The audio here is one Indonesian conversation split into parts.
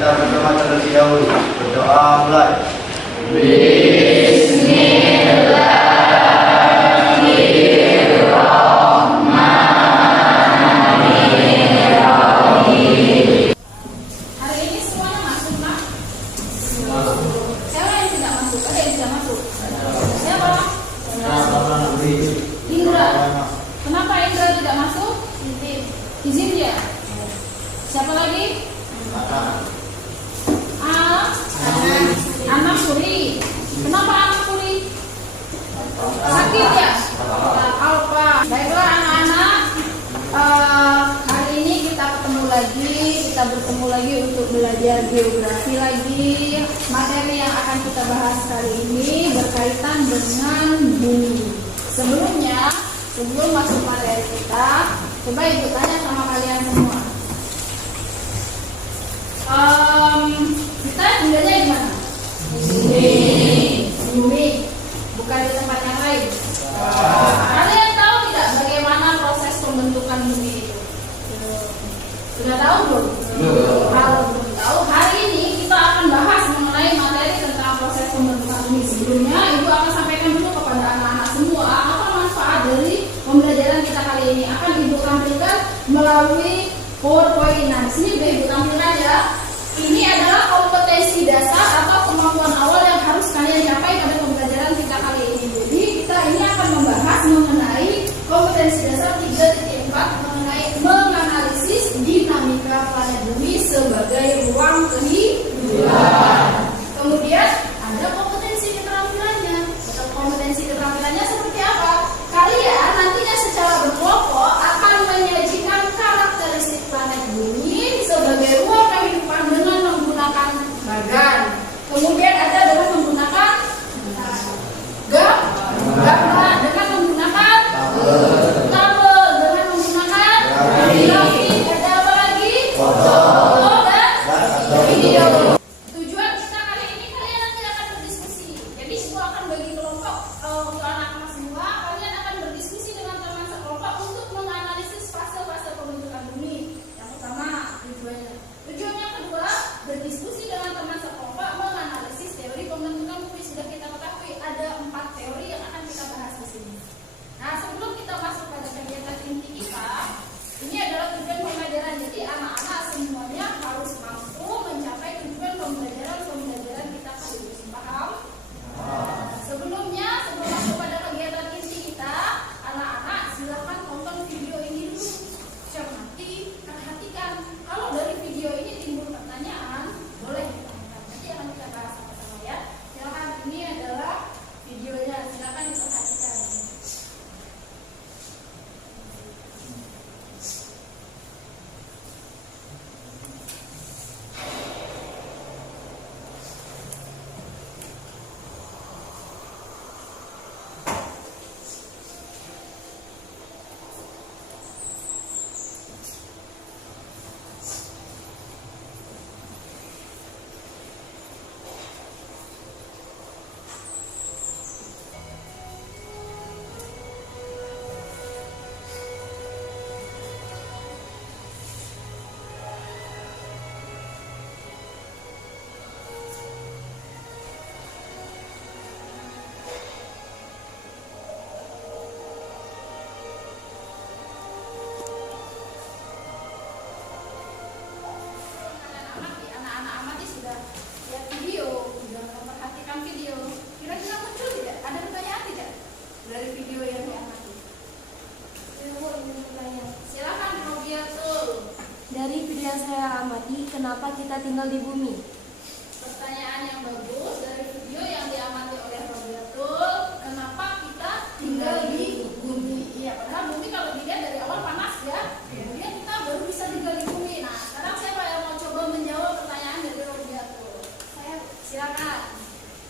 kita berdoa terlebih dahulu. Berdoa mulai. Hari ini semuanya masuk, Nak? Siapa yang tidak masuk? Ada yang tidak masuk? Siapa? Indra. Kenapa Indra tidak masuk? Izin ya. Siapa lagi? Anak Suri. Kenapa anak Suri? Sakit ya? Alfa. Baiklah anak-anak. Hari ini kita bertemu lagi untuk belajar geografi lagi. Materi yang akan kita bahas kali ini berkaitan dengan bumi. Sebelum masuk materi kita, coba ibu tanya sama kalian semua. Kita tinggalnya di mana? Bumi. Bukan di tempat yang lain. Kalian tahu tidak bagaimana proses pembentukan bumi itu? Sudah tahu belum? Kalau belum tahu, hari ini kita akan bahas mengenai materi tentang proses pembentukan bumi. Sebelumnya, ibu akan sampaikan dulu kepada anak-anak semua apa manfaat dari pembelajaran kita kali ini. Akan ibu tampilkan melalui PowerPoint. Nah, di sini udah ibu tampilkan ya. Ini adalah kompetensi dasar atau kemampuan awal yang harus kalian capai pada pembelajaran kita kali ini. Jadi kita ini akan membahas mengenai kompetensi dasar 3.4 mengenai menganalisis dinamika planet bumi sebagai ruang kehidupan. Kemudian ada kompetensi keterampilannya. Kompetensi keterampilannya seperti apa? Kalian nantinya secara berkelompok akan menyajikan karakteristik planet bumi sebagai ruang kehidupan dengan menggunakan bagan. Kemudian ada dengan menggunakan gambar, dengan menggunakan tabel, dengan menggunakan grafik, ada apa lagi? Foto dan video. Tujuan kita kali ini kalian nanti akan berdiskusi. Jadi semua akan bagi kelompok untuk anak-anak semua. Kalian akan berdiskusi dengan teman sekelompok untuk menganalisis fase-fase pembentukan bumi. Yang pertama tujuannya. Tujuan yang kedua berdiskusi dengan teman sekelompok menganalisis teori pembentukan bumi. Sudah kita ketahui ada 4 teori yang akan kita bahas di sini. Nah, sebelum kita masuk pada kegiatan inti kita, ini adalah tujuan pembelajaran. Jadi anak-anak semuanya harus mampu mencapai tujuan pembelajaran kita kali ini. Paham? Sebelum masuk pada kegiatan inti kita, anak-anak silakan tonton video ini dulu. Cermati, perhatikan. Kalau dari video ini timbul pertanyaan, boleh ditanyakan. Nanti akan kita bahas sama-sama ya. Silakan, ini adalah videonya. Silakan diperhatikan. Anak-anak amati sudah lihat video, sudah memperhatikan video. Kira-kira muncul tidak? Ada pertanyaan tidak dari video yang diamati? Silakan Robiatul. Dari video yang saya amati, kenapa kita tinggal di bumi? Pertanyaan yang bagus dari video yang diamati oleh Robiatul. Kenapa kita tinggal di bumi? Iya, padahal bumi kalau dilihat dari awal panas ya. Kemudian kita baru bisa tinggal di bumi. Nah, sekarang siapa yang mau coba menjawab pertanyaan dari Robiatul? Saya Silakan.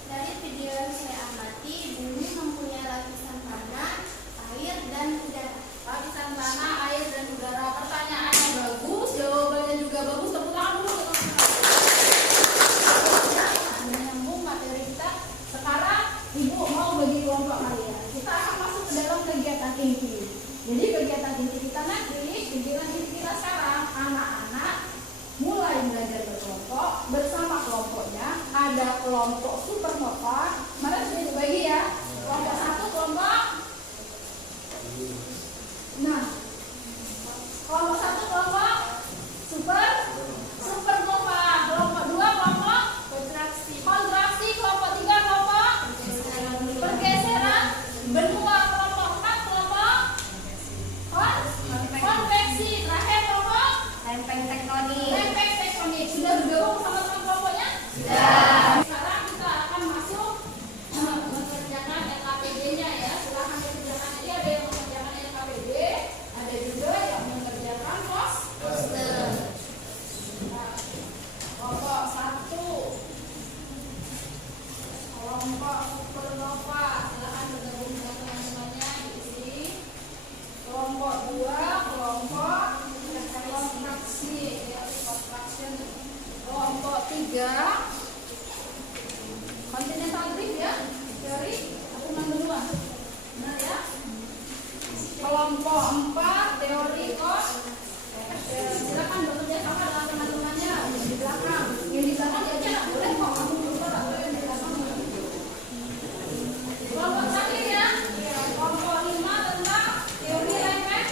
Dari video yang saya amati, bumi mempunyai lapisan tanah, air, dan udara. Lapisan tanah, air, dan udara. Pertanyaan yang bagus, jawabannya juga bagus. Tepuk tangan dulu. Yang kelompok supernova. Kemarin sudah dibagi ya. Kelompok 1 kelompok. Nah, kelompok 1 kelompok supernova. Kelompok 2 kelompok kontraksi. Kelompok 3 kelompok pergeseran benua. Kelompok 4 kelompok konveksi. Terakhir kelompok lempeng tektonik. Sudah bergabung sama teman kelompoknya? Sudah. Sekarang kita akan masuk mengerjakan LKPD-nya ya. Silahkan dikerjakan aja. Ada yang mengerjakan LKPD, ada juga yang mengerjakan poster. Nah, kelompok 1 kelompok supernova. Silahkan bergabung dengan teman-temannya di sini. Kelompok 2 kelompok kontraksi. Kelompok 3 continental drift ya, teori aku duluan. Benar ya? Kelompok 4 teori kos. Silakan bekerja sama dengan teman-temannya yang di belakang. Yang di belakang ya jangan boleh kok kamu lupa atau yang di belakang. Kelompok terakhir ya. Kelompok 5 tentang teori lempeng.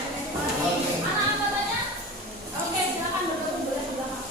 Mana anggotanya? Oke, silakan bergabung boleh di belakang.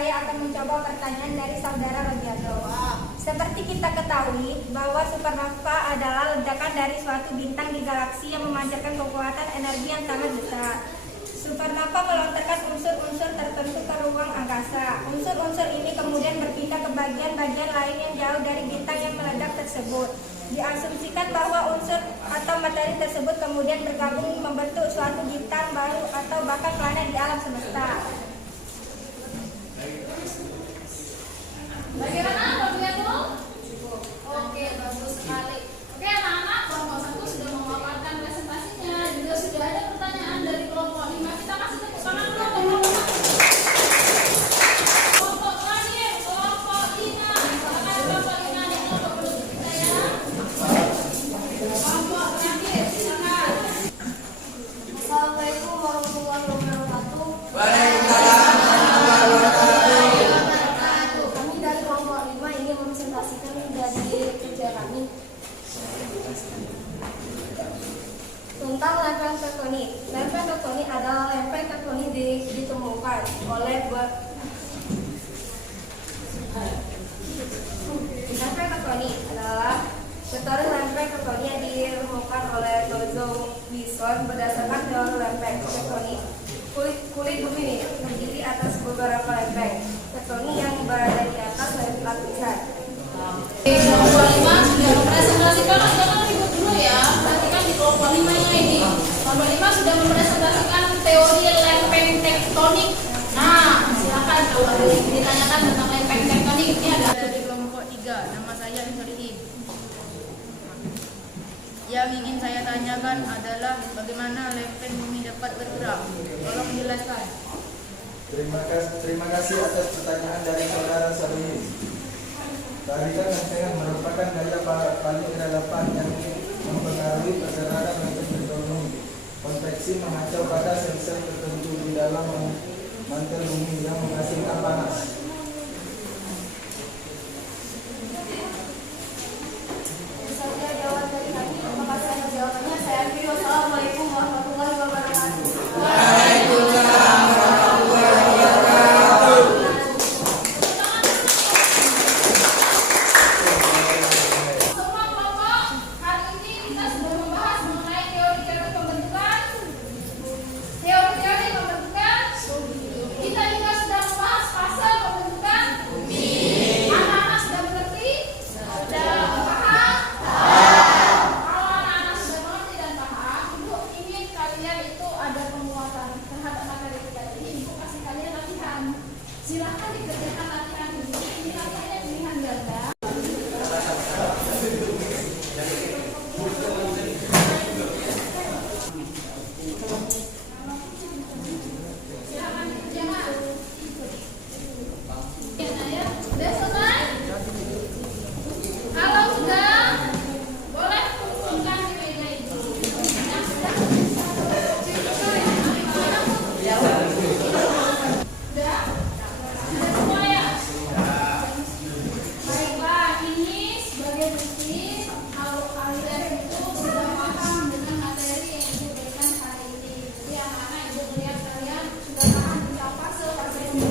saya akan mencoba pertanyaan dari saudara Robiado. Seperti kita ketahui bahwa supernova adalah ledakan dari suatu bintang di galaksi yang memancarkan kekuatan energi yang sangat besar. Supernova melontarkan unsur-unsur tertentu ke ruang angkasa. Unsur-unsur ini kemudian berpindah ke bagian-bagian lain yang jauh dari bintang yang meledak tersebut. Diasumsikan bahwa unsur atau materi tersebut kemudian bergabung membentuk suatu bintang baru atau bahkan planet di alam semesta. Bagaimana Robiado? Oke, bagus sekali. Oke anak-anak, kelompok 1 sudah memaparkan presentasinya. Juga sudah ada pertanyaan dari tentang lempeng tektonik. Lempeng tektonik adalah lempeng tektonik ditemukan oleh lempeng tektonik adalah teori lempeng tektonik yang ditemukan oleh Lozo Wilson berdasarkan teori lempeng tektonik. Kulit bumi terdiri atas beberapa lempeng tektonik yang berada di atas lapisan. Kelompok 5 sudah mempresentasikan, kita kan ribut dulu ya. Perhatikan di kelompok 5 ini. Kelompok 5 sudah mempresentasikan teori lempeng tektonik. Nah, silakan kalau ada yang ditanyakan tentang lempeng tektonik. Ini ada Di kelompok 3, nama saya Nurhim. Yang ingin saya tanyakan adalah bagaimana lempeng bumi dapat bergerak. Tolong jelaskan. Terima kasih atas pertanyaan dari saudara Salim. Tarikan lempengan merupakan daya paling relevan yang mempengaruhi pergerakan lempeng tektonik. Konveksi mengacau pada sel-sel tertentu di dalam mantel bumi yang menghasilkan panas. Saja jawab dari kami. Terima kasih atas jawabannya. Saya akhiri. Wassalamualaikum warahmatullahi wabarakatuh. semua kelompok. Hari ini kita sudah membahas mengenai teori-teori pembentukan. Kita juga sudah membahas fase pembentukan. Anak-anak sudah mengerti? Sudah paham? Kalau anak-anak sudah mengerti dan paham, Ibu ingin kalian itu ada penguatan terhadap materi kita ini. Ibu kasih kalian latihan. Silakan dikerjakan latihan ini. Ini latihannya pilihan ganda. Silakan dikerjakan. Ya, sudah selesai? Kalau sudah, boleh kumpulkan di meja itu. Yang sudah? Sudah? Sudah semua ya? Baiklah, ini sebagai bukti kalau kalian itu sudah paham dengan materi yang Ibu berikan hari ini. Jadi anak-anak Ibu melihat kalian sudah paham tentang fase-fase ini.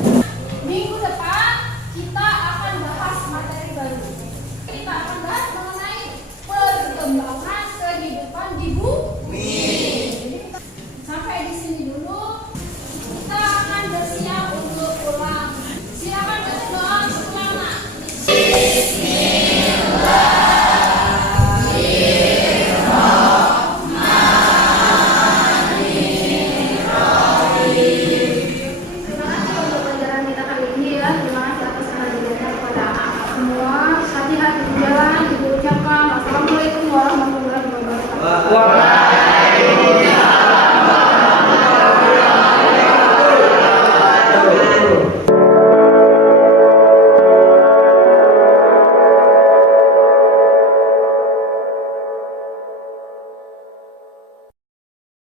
Minggu depan kita akan bahas materi baru. Kita akan bahas mengenai perkembangan kehidupan di bumi.